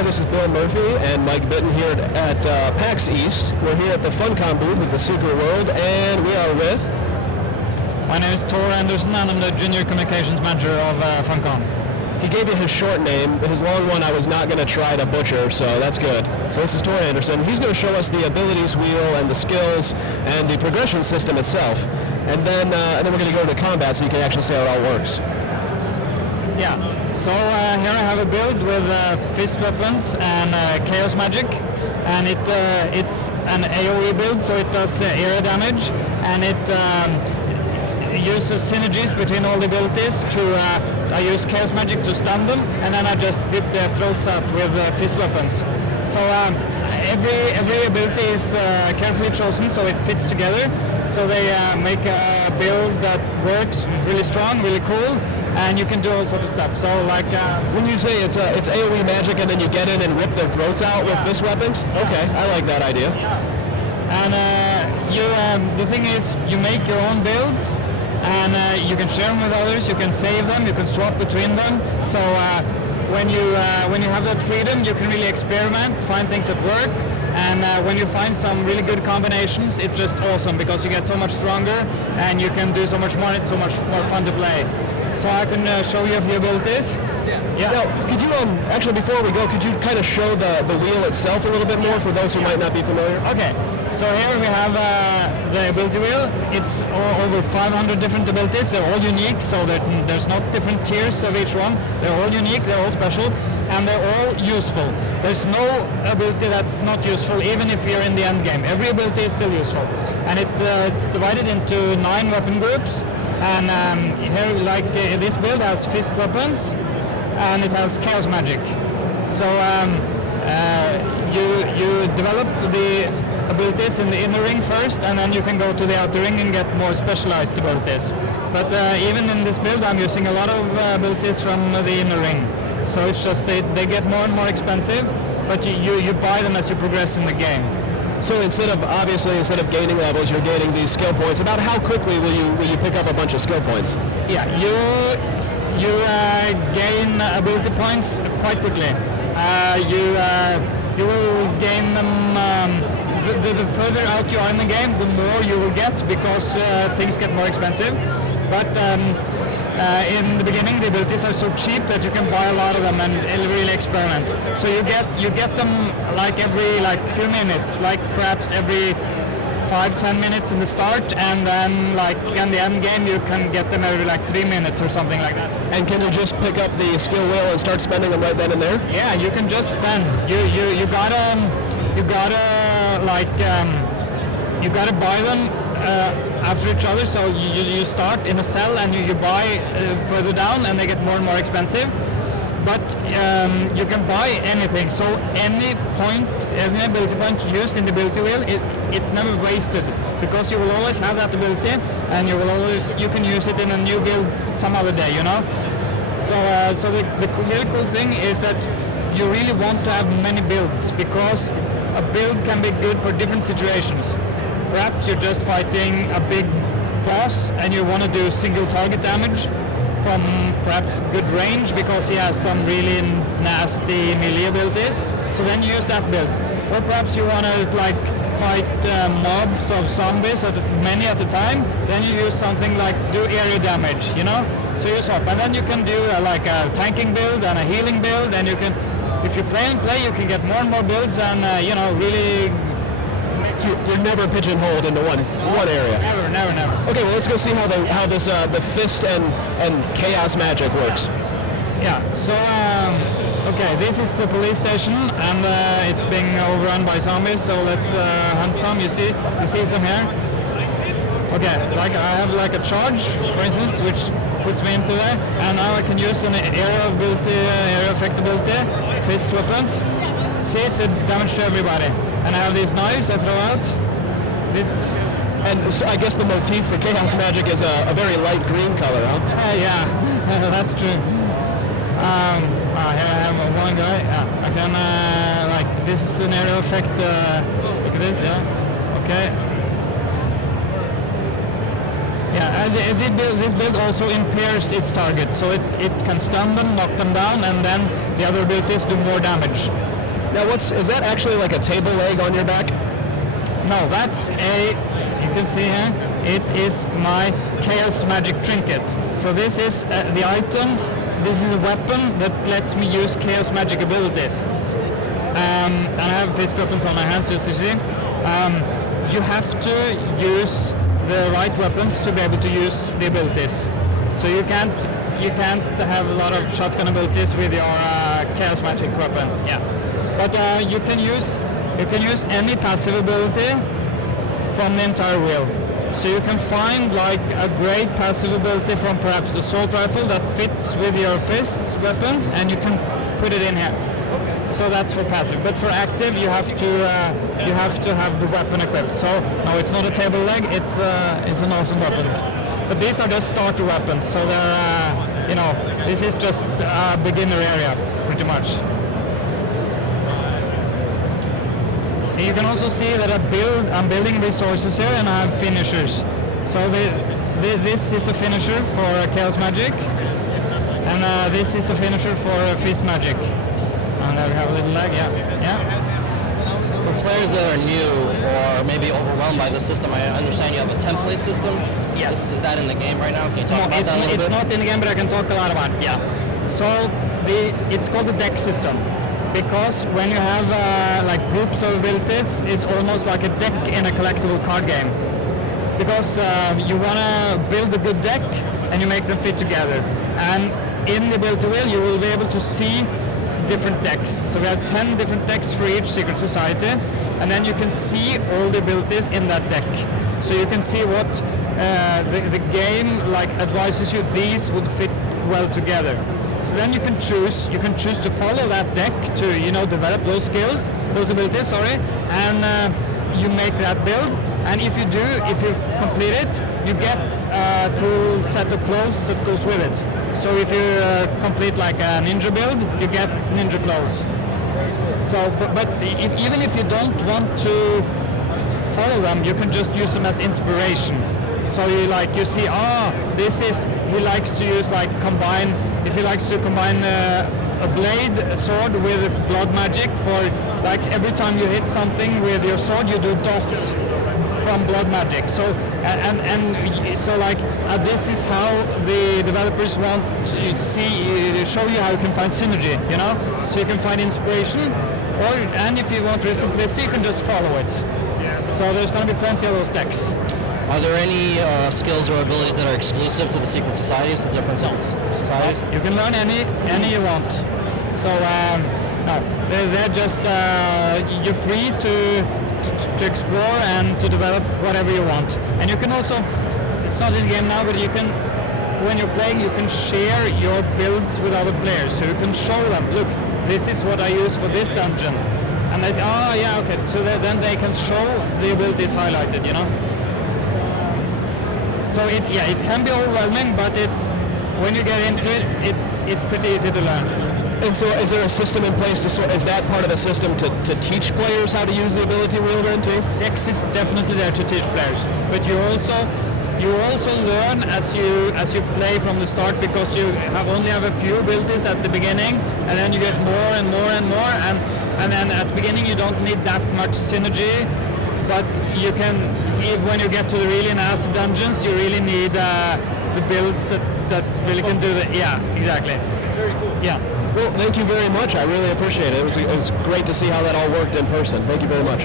Hi, this is Bill Murphy and Mike Bitton here at PAX East. We're here at the Funcom booth with the Secret World, and we are with... My name is Andersen, and I'm the Junior Communications Manager of Funcom. He gave you his short name. His long one I was not going to try to butcher, so that's good. So this is Andersen. He's going to show us the abilities wheel and the skills and the progression system itself. And then we're going to go to the combat so you can actually see how it all works. Yeah, so here I have a build with fist weapons and chaos magic, and it's an AoE build, so it does area damage, and it uses synergies between all the abilities to, I use chaos magic to stun them, and then I just rip their throats out with fist weapons. So every ability is carefully chosen so it fits together, so they make a build that works really strong, really cool, and you can do all sorts of stuff. So like when you say it's AoE magic and then you get in and rip their throats out with fist weapons? Okay, I like that idea. And the thing is, you make your own builds, and you can share them with others, you can save them, you can swap between them. So when you have that freedom, you can really experiment, find things that work, and when you find some really good combinations, it's just awesome because you get so much stronger and you can do so much more. It's so much more fun to play. So I can show you a few abilities. Yeah. Now, could you actually before we go, could you kind of show the wheel itself a little bit more for those who might not be familiar? Okay. So here we have the ability wheel. It's over 500 different abilities. They're all unique, so there's not different tiers of each one. They're all unique, they're all special, and they're all useful. There's no ability that's not useful, even if you're in the end game. Every ability is still useful. And it's divided into 9 weapon groups. And here, like this build has fist weapons, and it has chaos magic. So you develop the abilities in the inner ring first, and then you can go to the outer ring and get more specialized abilities. But even in this build, I'm using a lot of abilities from the inner ring. So it's just they get more and more expensive, but you buy them as you progress in the game. So instead of gaining levels, you're gaining these skill points. About how quickly will you pick up a bunch of skill points? Yeah, you gain ability points quite quickly. You will gain them. The further out you are in the game, the more you will get because things get more expensive. But in the beginning, the abilities are so cheap that you can buy a lot of them and really experiment. So you get them every few minutes, like perhaps every 5-10 minutes in the start, and then in the end game you can get them every 3 minutes or something like that. And can you just pick up the skill wheel and start spending them right then and there? Yeah, you can just spend. You gotta buy them after each other. So you start in a cell and you buy further down, and they get more and more expensive. But you can buy anything. So any ability point used in the ability wheel, it's never wasted because you will always have that ability, and you can use it in a new build some other day. You know. So the really cool thing is that you really want to have many builds because a build can be good for different situations. Perhaps you're just fighting a big boss and you want to do single target damage from perhaps good range because he has some really nasty melee abilities. So then you use that build. Or perhaps you want to fight mobs of zombies, many at a time. Then you use something like do area damage, you know. So you swap, and then you can do a tanking build and a healing build, and you can. If you play, you can get more and more builds, and really. So you're never pigeonholed into one area. Never. Okay, well let's go see how this the fist and chaos magic works. Yeah. So okay, this is the police station, and it's being overrun by zombies. So let's hunt some. You see some here. Okay, I have a charge, for instance, which puts me into there, and now I can use an area effect ability, fist weapons. See it, the damage to everybody. And I have these knives I throw out. And so I guess the motif for chaos magic is a very light green color, huh? Yeah, that's true. Here I have one guy. Yeah, I can this is an area effect. Look at this. Yeah. Okay. Yeah, and this build also impairs its target, so it can stun them, knock them down, and then the other abilities do more damage. Now, is that actually like a table leg on your back? No, that's you can see here, it is my Chaos Magic Trinket. So this is the item, this is a weapon that lets me use Chaos Magic abilities. And I have fist weapons on my hands, as you see. You have to use the right weapons to be able to use the abilities. So you can't have a lot of shotgun abilities with your Chaos Magic weapon. Yeah, but you can use any passive ability from the entire wheel. So you can find like a great passive ability from perhaps assault rifle that fits with your fist weapons, and you can put it in here. So that's for passive, but for active you have to have the weapon equipped. So no, it's not a table leg. It's an awesome weapon. But these are just starter weapons. So they're this is just a beginner area pretty much. And you can also see that I'm building resources here, and I have finishers. So this is a finisher for Chaos Magic, and this is a finisher for Fist Magic. And there we have a little lag, yeah. For players that are new or maybe overwhelmed by the system, I understand you have a template system. Yes. Is that in the game right now? Can you talk about that a little bit? It's not in the game, but I can talk a lot about it, yeah. So it's called the deck system, because when you have like groups of abilities, it's almost like a deck in a collectible card game. Because you want to build a good deck, and you make them fit together. And in the ability wheel, you will be able to see different decks. So we have 10 different decks for each secret society, and then you can see all the abilities in that deck. So you can see what the game like advises you, these would fit well together. So then you can choose to follow that deck to develop those skills, those abilities, and you make that build. And if you complete it, you get a cool set of clothes that goes with it. So if you complete like a ninja build, you get ninja clothes. So, but even if you don't want to follow them, you can just use them as inspiration. So you see, he likes to use if he likes to combine a blade, a sword with blood magic for every time you hit something with your sword, you do dots from blood magic. So this is how the developers want to show you how you can find synergy, so you can find inspiration, and if you want real simplicity, you can just follow it. So there's going to be plenty of those decks. Are there any skills or abilities that are exclusive to the secret societies, the different societies? You can learn any you want. So no, they're just you're free to explore and to develop whatever you want. And you can also, it's not in the game now, but you can, when you're playing, you can share your builds with other players. So you can show them, look, this is what I use for this dungeon. And they say, okay. So then they can show the abilities highlighted, So it can be overwhelming, but when you get into it, it's pretty easy to learn. And so is there a system in place is that part of the system to teach players how to use the ability wheel then too? X is definitely there to teach players, but you also learn as you play from the start, because you only have a few abilities at the beginning, and then you get more and more and more, and then at the beginning you don't need that much synergy, but you can, when you get to the really nasty dungeons, you really need the builds that really can do the, exactly. Very cool. Yeah. Well, thank you very much. I really appreciate it. It was great to see how that all worked in person. Thank you very much.